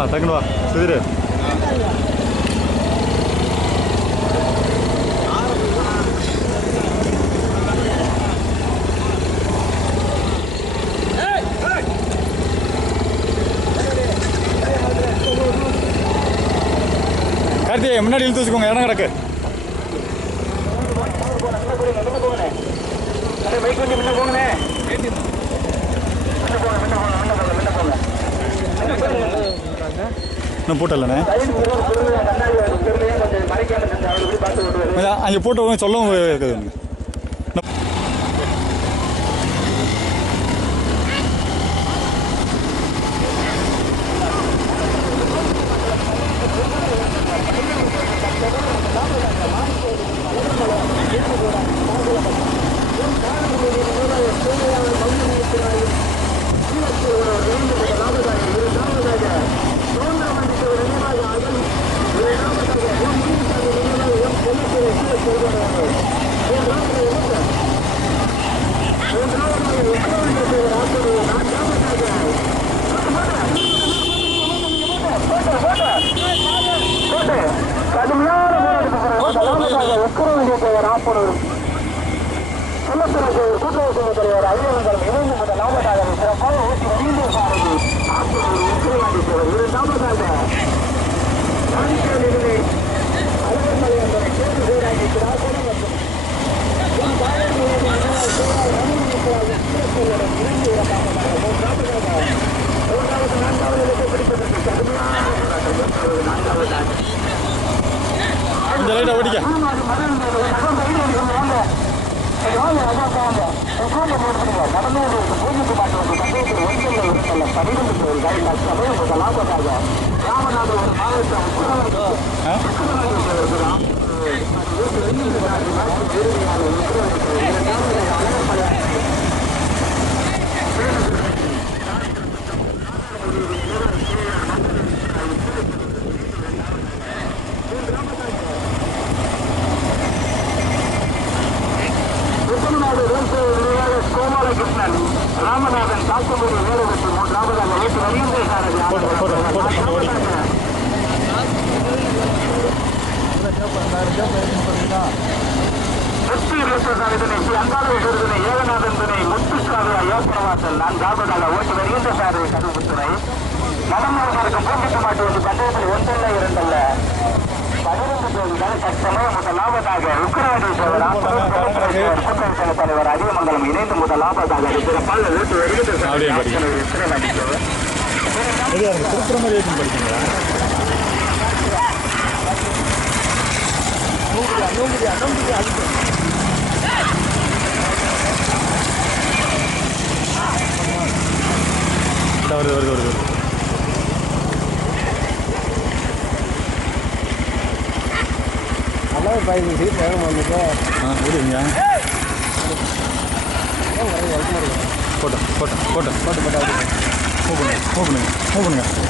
வா டக்குனு வா சுதிரு கார்த்திகை முன்னாடி இழுத்து வச்சுக்கோங்க இடம் கிடக்கு. இன்னும் போட்டலண்ணே அங்கே போட்டு சொல்லவும் இருக்குது ராமநாதன் தாக்குமூடி வேலுவெட்டு மூன்றாவதாக ஓட்டு வருகின்ற சாரதி தலைவர் அதிகமங்கலம் இணைந்து முதலாவதாக சிறப்பாக ஓட்டு வருகின்ற அப்படியே சாரதி படிங்க. உக்கரவாதீஸ்வரர் ஏற்றி படிக்கிறீங்களா இதோ வருது வருது வருது வருது நல்லா பயந்து சீட் வேகம் வந்துட்டு ஆ விடுங்க போட்டோம் போட்டோம் போட்டோம் போட்டு போட்டா மூவ் பண்ணுங்க மூவ் பண்ணுங்க மூவ் பண்ணுங்க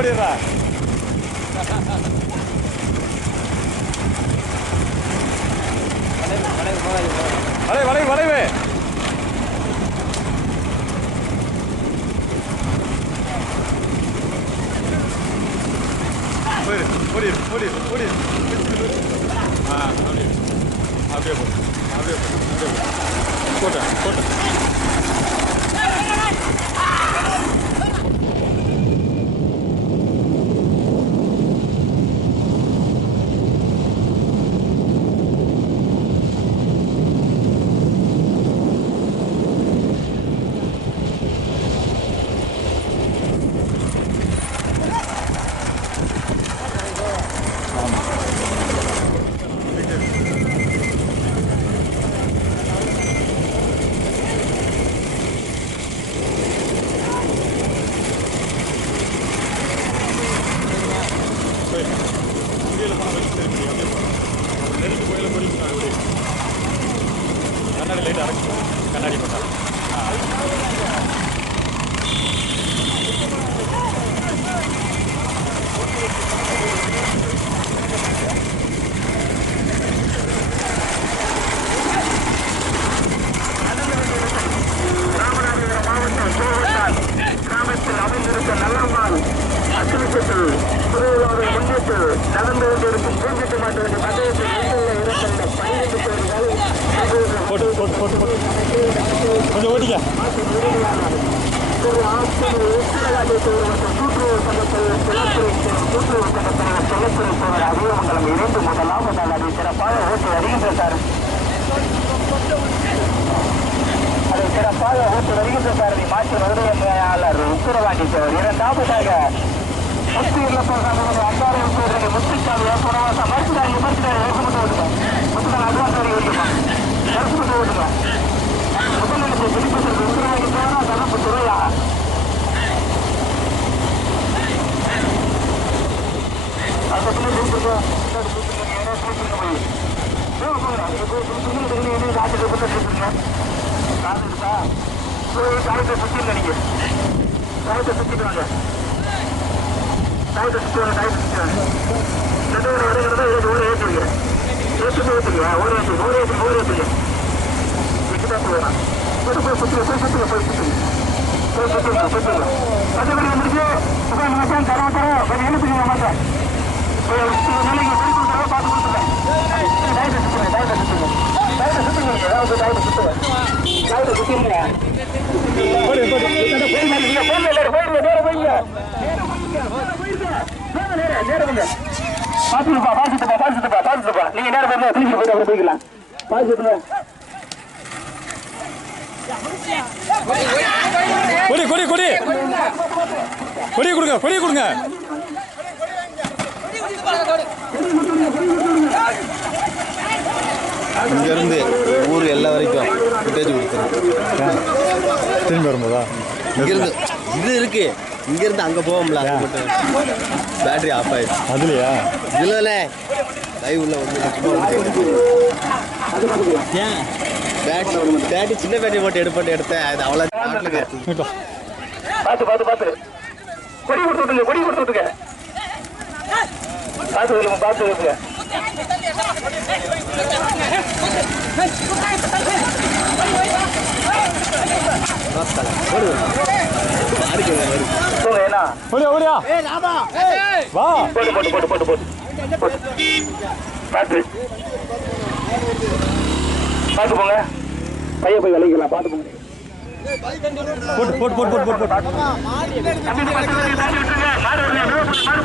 seguridade. மற்றும் கூட்டுறவு சங்கத்தில் சிலத்துறை கூட்டுறவு சங்கத்தில் சிலத்துறை சோழர் அதிகமங்கலம் இணைந்து முதலாவதால் அதை சிறப்பாக ஓட்டி வருகின்ற சார் அதை சிறப்பாக ஓட்டு வருகின்ற சாரதி மாற்று வருடையாளர் உத்தரவாண்டி சார் இரண்டாவதாக முத்து இல்லப்பா அப்பாறை உத்தரவை முத்துக்கால் ஏற்படவாசம் மறுத்துடாங்க மறுத்துடாங்க ஏற்பட்டு ஓட்டுங்க முத்துக்கால் அட்வான்ஸ் வரை ஓட்டுமா மறுத்து ஓட்டுங்க முதலிடத்தை பிடிப்பதற்கு உத்தரவாகி போனா தரப்பு துறையா அந்த பிள்ளை கூப்பிடுங்க ஏன்னா கூப்பிடுங்க போய் காட்டுக்கு கொடுத்துருக்கீங்க காது இருக்கா போய் காயத்தை சுற்றிருங்க நீங்க காயத்தை சுற்றிட்டு வாங்க காயத்தை சுற்றி வாங்க காயத்தை சுற்றி வாங்க நடுவில் வருகிறத ஏற்றி ஊரை ஏற்றுங்க ஏற்றுங்க ஏற்றுங்க ஊரை ஏற்றி ஊரை ஏற்றி ஊரை ஏற்றுங்க இங்கதான் போகலாம் போய் போய் சுற்றுங்க போய் சுற்றுங்க போய் சுற்றுங்க போய் சுற்றுங்க சுற்றுங்க மற்றபடி வந்துருச்சு உட்காந்து மச்சான் தரோம் தரோம் கொஞ்சம் எழுத்துங்க மாட்டேன் பாத்துப்பா பாத்துப்பா பாத்துப்பா பாத்துப்பா நீங்க நேரம் போயிருங்க திருப்பி போயிட்டு அப்புறம் போய்க்கலாம் பாத்துப்பா கொடி கொடி கொடி. கொடி கொடுங்க கொடி கொடுங்க. இங்கேருந்து ஊர் எல்லா வரைக்கும் ஃபுட்டேஜ் கொடுத்துருங்க திரும்பி வரும்போதா? இங்கேருந்து இது இருக்கு. இங்கேருந்து அங்கே போவோம்ல பேட்டரி ஆஃப் ஆயிடுச்சு. அதுலையா? இல்லைல்ல லைவ் உள்ள வந்து பேட்டரி பேட்டரி சின்ன பேட்டரி போட்டு எடுப்பட்டு எடுத்தேன். அது அவ்வளோ. பாத்து பாத்து பாத்து கொடி கொடுத்து விட்டுங்க கொடி கொடுத்து விட்டுங்க ஓடியா வா போட்டு போட்டு போட்டு போட்டு போட்டு போட்டு பாத்து பாத்து. போங்க பைய போய் விளைக்கலாம் பாத்து போங்க போட்டு போட்டு போட்டு போட்டு போட்டு போட்டு தம்பி, பத்து பேரையும் தாண்டி விட்டுருங்க.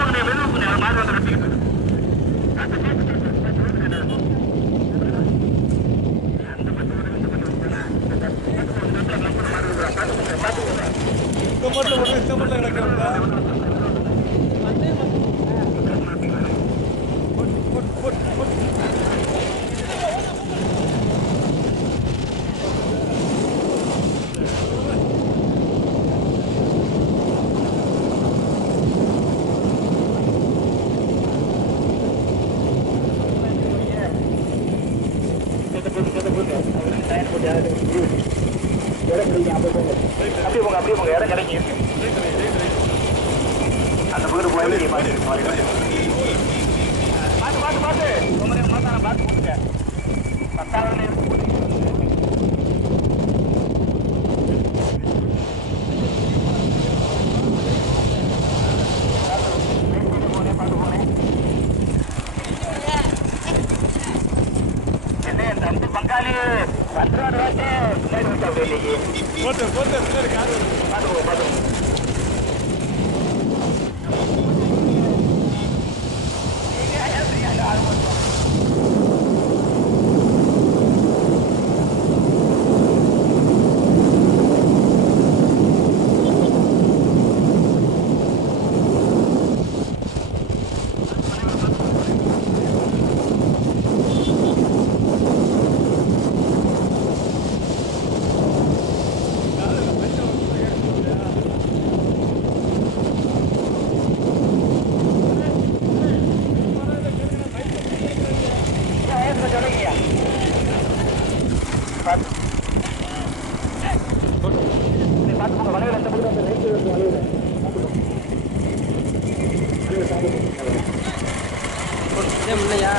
ஏன் முன்னையா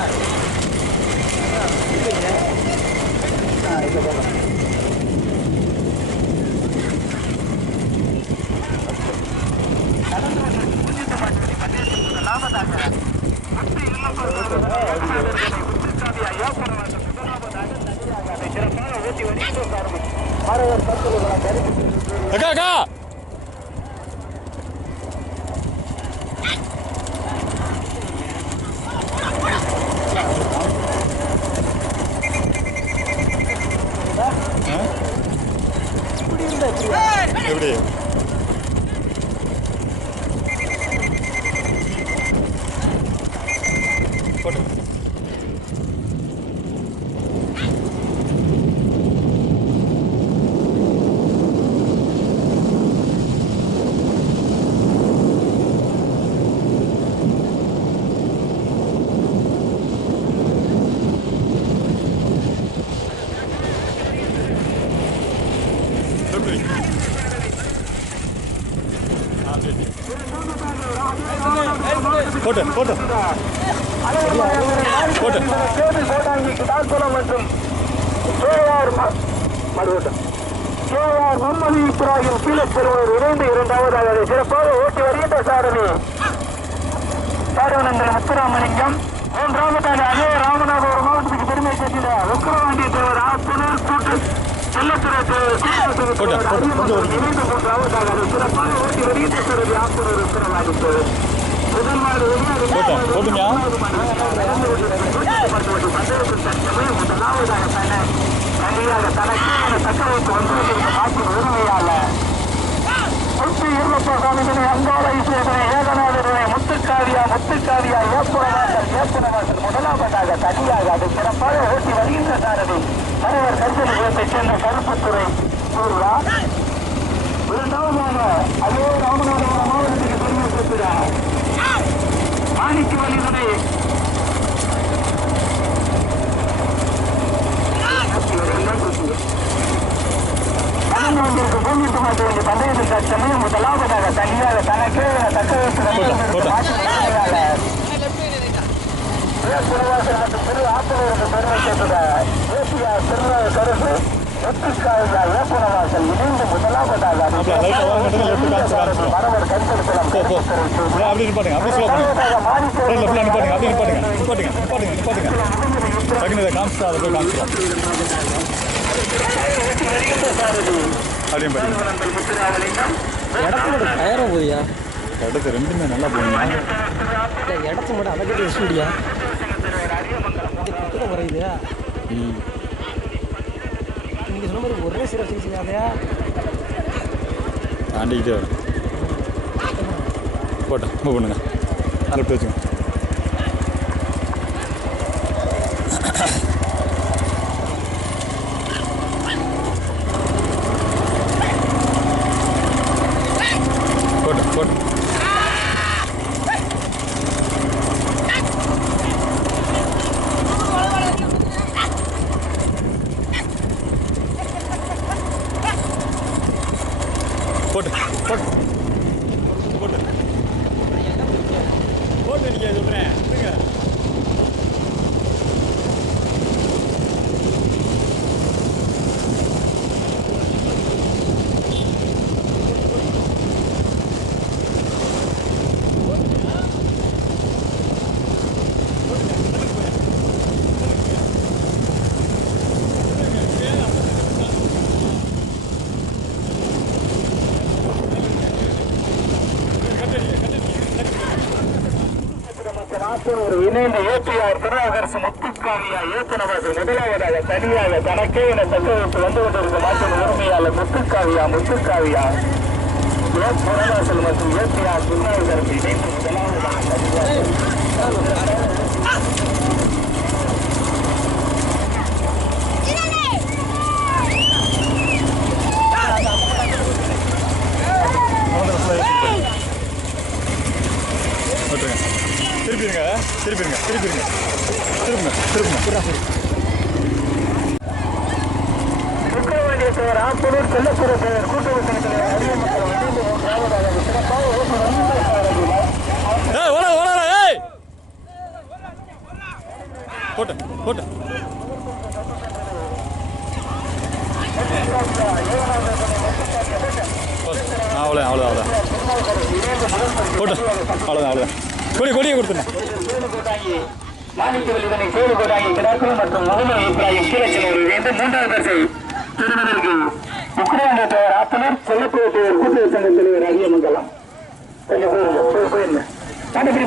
போட்டு போட்டு. போட்டு. மற்றும் கேஆர் மறுவட்டம் கேஆர் மும்மதி இப்ராஹிம் கீழப்பெருவர் இணைந்து இரண்டாவது அதை சிறப்பாக ஓட்டி வருகின்ற சாரணி சாரவனங்கள் முத்துராமலிங்கம் மூன்றாவது அதே ராமநாதபுரம் மாவட்டத்துக்கு பெருமை சேர்ந்த உக்கரவாண்டிய தேவர் ஆப்புனர் கூட்டு செல்லத்துறை தேவர் கூட்டத்துக்கு இணைந்து மூன்றாவதாக அதை சிறப்பாக ஓட்டி வருகின்ற சாரதி ஆப்புனர் உக்கரவாண்டி போட்டோம் முதல் போட்டுங்க கண்டியாக தனக்கு முத்துக்காவியா முத்துக்காவியா ஏப்புரவாசல் ஏப்புரவாசல் முதலாவதாக தனியாக அது சிறப்பாக ஓட்டி வருகின்ற சாரதி தலைவர் கருத்தனை சேர்ந்த கருப்புத்துறை ஊர்வா இரண்டாவதாக அதே ராமநாதபுரம் மாவட்டத்துக்கு பெருமை சேர்க்கிறார் மாட்டு வேண்டிய பந்தயத்தில் தற்சமயம் முதலாவதாக தனியாக தனக்கே தக்க போட்டா. புறவாசல் மற்றும் திரு ஆத்தனூருக்கு பெருமை சேர்ந்த ஏசியா திருநாள் கருசு ஒத்துக்காவியா ஏப்புனவாசல் இணைந்து முதலாவதாக காமிச்சு. மரவர் கருத்தெடுக்கலாம் அப்படி நிப்பாட்டுங்க அப்படியே ஸ்லோ பண்ணுங்க. ஃப்ரெண்ட்ல ஃபுல்லாக நிப்பாட்டுங்க. அப்படியே நிப்பாட்டுங்க நிப்பாட்டுங்க. நிப்பாட்டுங்க. நிப்பாட்டுங்க. டக்குனு இதை காமிச்சிட்டு அதை போய் காமிச்சிடலாம் அப்படியே பாருங்க இடத்தோட டயரம் போதியா? அடுத்து ரெண்டுமே நல்லா போகுங்க இடத்த மட்டும் அதை கிட்ட வச்சுடியா குறையுது ம். நீங்கள் சொன்ன மாதிரி ஒரே சிறப்பு செய்யாதையா தாண்டிக்கிட்டே வரும். போட்டேன் மூவ் பண்ணுங்க லெஃப்ட் வச்சுங்க இணைந்த ஏற்றியார் திருநாகரசு முத்துக்காவியா ஏத்தனவாசல் முதலாவதாக தனியாக தனக்கே என தக்கவைத்து வந்து கொண்டிருக்கும் மாற்றின் உரிமையாளர் முத்துக்காவியா முத்துக்காவியா திருநாகரசல் மற்றும் ஏற்றியார் திருநாகரசு இணைந்து முதலாவதாக விட்டுருங்க திருப்பிடுங்க திருப்பிடுங்க திருப்பிடுங்க திருப்புங்க திருப்புங்க ஆப்பூர் செல்லப்புற பெயர் கூட்டுறவு சங்கத்தில் அரிய மக்கள் வந்து முதலாவதாக சிறப்பாக போட்டு போட்டு. அவ்வளோ அவ்வளோ அவ்வளோ போட்டு அவ்வளோதான் அவ்வளோதான் கொடி கொடியை கொடுத்துருங்க மாணிக்கவல்லிதனை சேது கோடாங்கி கிடாக்கள் மற்றும் முகமது இப்ராஹிம் கீழச்சனூர் இணைந்து மூன்றாவது வரிசை திருமணத்திற்கு தலைவர் ஆத்தனர் செல்லப்புறத்தவர் கூட்டுறவு சங்க தலைவர் அரியமங்கலம் கொஞ்சம் போயிருங்க போய் போயிருங்க மாட்டப்படி